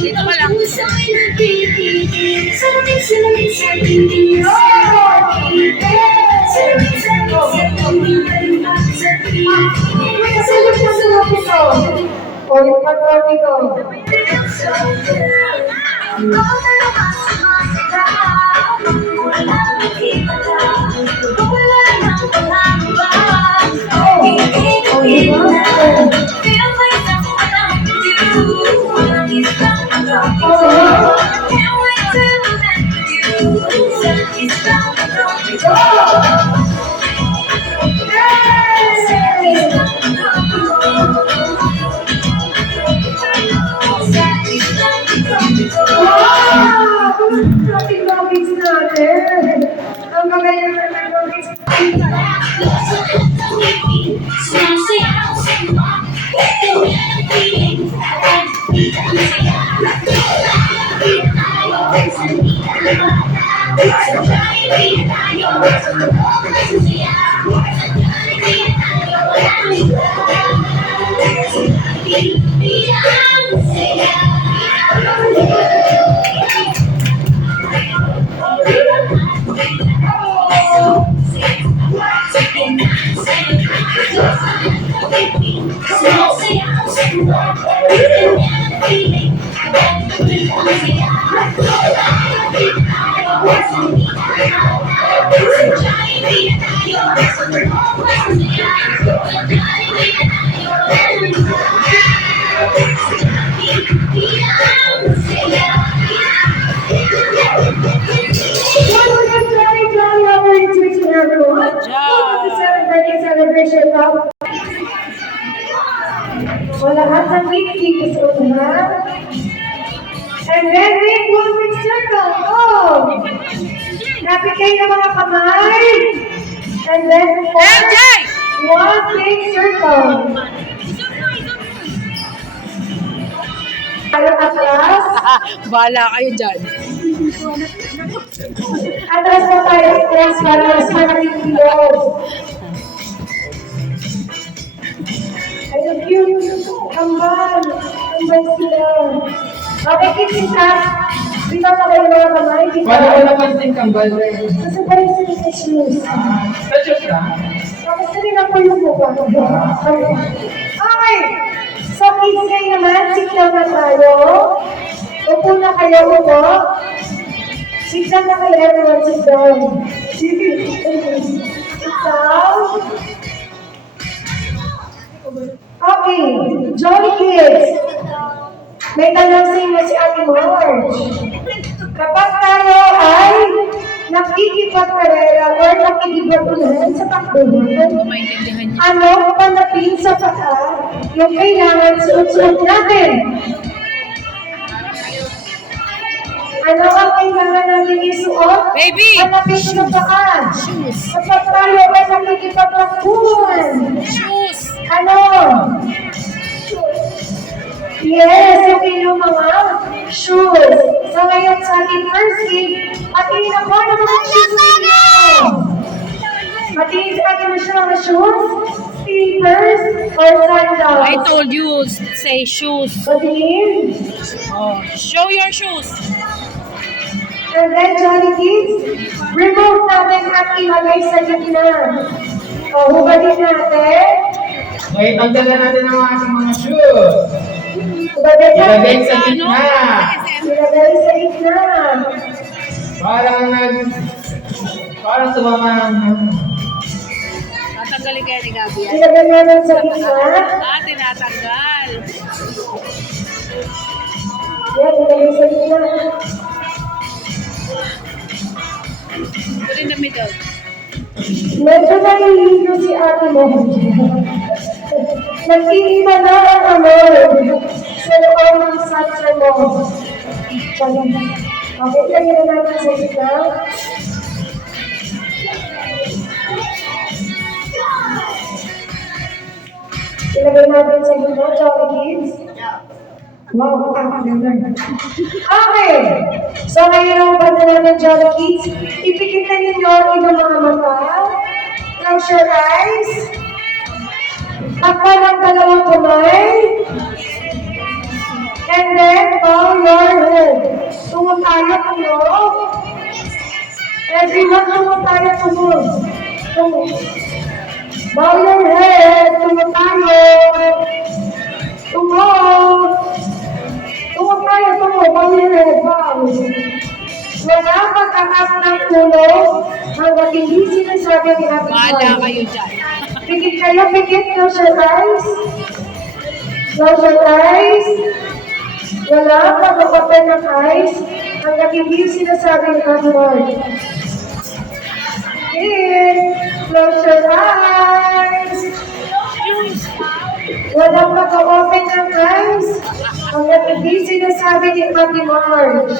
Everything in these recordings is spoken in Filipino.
Dito ka lang. Ang magaling na nag-mix. Celebration of lahat ng gift is una. And then we will make circle. Oh! Kapit kayo ng mga kamay. And then one big circle. Atras. Bahala kayo dyan. Atras na tayo. Atras para mas malaking loob. Ayun, cute. Kambal. Kambal sila. Okay, kita. Kita pa kayo mga kamay. Paano ko napansin kambal rin? Kasabay sila sa shoes. Sa shoes na? Tapos rin ako yung mukha. Okay. So, kids kayo naman. Sit down na tayo. Upo na kayo, upo. Sit down na kayo, everyone. Sit down. Sit down. Okay. Jolly kids. May tanong sa inyo si Ate Marge. Kapag tayo ay nakikipagkarera or nakikipagtunan sa takbuhan, Maintindihan niyo. ano panapin sa paa yung kailangan suot-suot natin? Ano ang kailangan natin isuot? Baby! Panapin sa paa. Kapag tayo ay nakikipagtakbuhan, Shoes! ano? Yes, yung mga shoes. So ngayon sa ating first game, atingin ako ng mga shoes ninyo. Atingin sa ating mga shoes, sneakers, or sandals. I told you, say shoes. Patingin. Oh, show your shoes. And then, Johnny Kids, remove natin at ilagay sa gitna. O, hubadin natin. Okay, tanggalan natin ang ating mga shoes. Hubadin Ilagay natin. sa gitna. Ilagay sa gitna. Parang sumama. Tatanggalin kaya ni Gabi yan. Ilagay natin sa gitna. Tinatanggal. Yan, ilagay sa gitna. Put in the middle. Medyo nahihilo si ate mo. Nag-iiba na ang amoy sa loob ng satsa mo. Okay, lagyan na natin sa gitna. Ilagay natin sa gitna, Jolly Kids. Wow, ang ganda. Okay. So ngayon ang banda natin, Jolly Kids. Ipikit na ninyo ang inyong mga mata. Close your eyes. Takpan ang dalawang kamay. And then, bow your head. Tungo tayo, tungo. Everyone, tungo tayo, tungo. Tungo. Bow your head. Tungo tayo. Tungo. Tungo tayo, tungo. Bow your head. Bow. Wala pag-angat ng ulo hanggang hindi sinasabi ni Ate Bahala Joy. kayo dyan. Pikit kayo, pikit. Close your eyes. Close your eyes. Wala pag-open ng eyes hanggang hindi sinasabi ni Ate Joy. Pikit. Close your eyes. Wala pag-open ng eyes hanggang hindi sinasabi ni Ate Marge.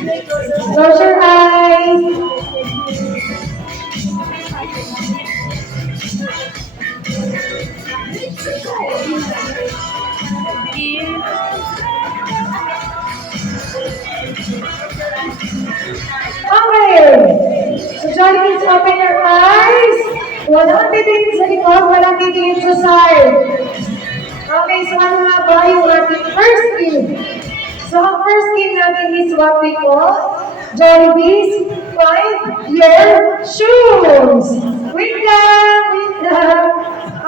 Close your eyes. Okay. So, Johnny, please open your eyes. Walang titingin sa likod, walang titingin sa side. Okay, so ano nga ba yung ating first skill? So, ang first skill natin is what we call Jollibee's Find Your Shoes. Wait lang, wait lang.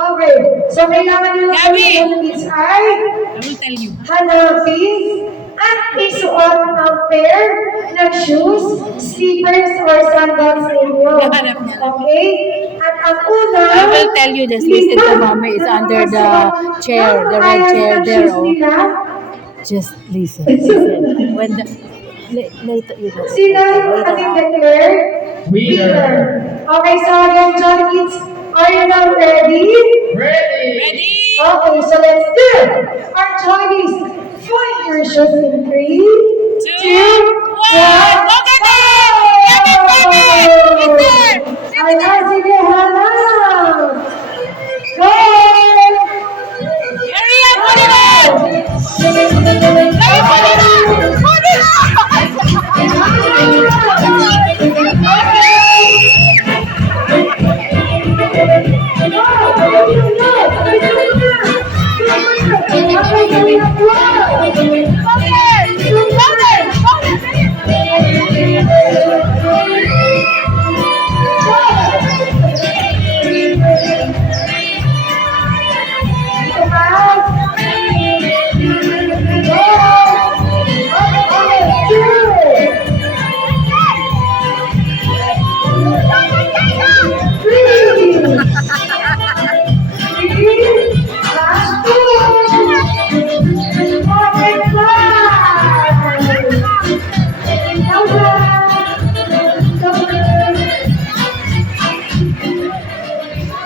Okay, so kailangan nyo lang Gabby! yung Jollibee's ay I will tell you. hanapin at isuot ang pair ng shoes, slippers, or sandals sa inyo. Hanap niya. Okay? At ang una, I will tell you, just listen to Mama. It's under the chair, the red chair there. Oh. Just listen. Listen. When the later you know. Sino yung ating declared Winner. Okay, so again, Johnny Kids, are you now ready? Ready. Ready? Okay, so let's do it. Our Johnny's find your shoes in 3, 2, 1, Go get it! Get it, get it! Ayan, sige, Hana. Go! Hurry up, put it on! Hurry, put it on! Put it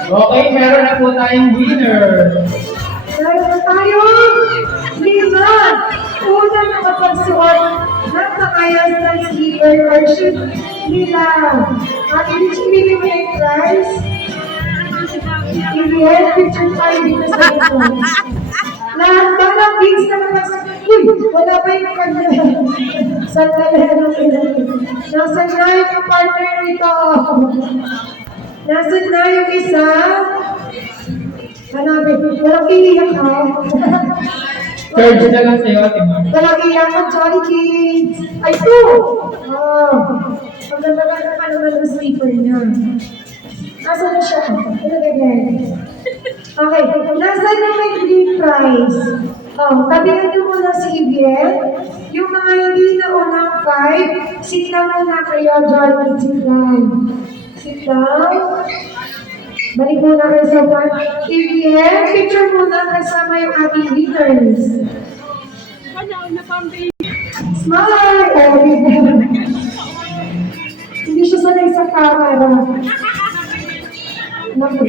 Okay, meron na po tayong winner. Meron tayo 5. Una nakapagsuot ng pakayas ng sleeper or shoes nila. At hindi sinili mo yung price. Ibigay, picture tayo dito sa ito. Lahat ba ng gigs na nakapagsuot? Uy, wala pa yung kanya. Sandali na lang. Nasaan na yung partner nito? Nasaan na yung isa? Hanapin. Walang iiyak ha. Third na lang sa'yo, Ate Mar. Walang iiyak ang Jolly Kids. Ay, 2! Oh. Ang ganda-ganda pa naman ang sleeper niya. Nasaan na siya? Ilagay. Okay. Nasaan na may green prize? Oh, tabihan niyo muna si Ibiel. Yung mga hindi na unang 5, sit lang muna kayo, Jolly Kids. Sit lang. Sit down. Balik muna kayo sa one. Ibiel, picture muna kasama yung ating winners. Smile! Oh, Ibiel. Hindi siya sanay sa camera. Naku.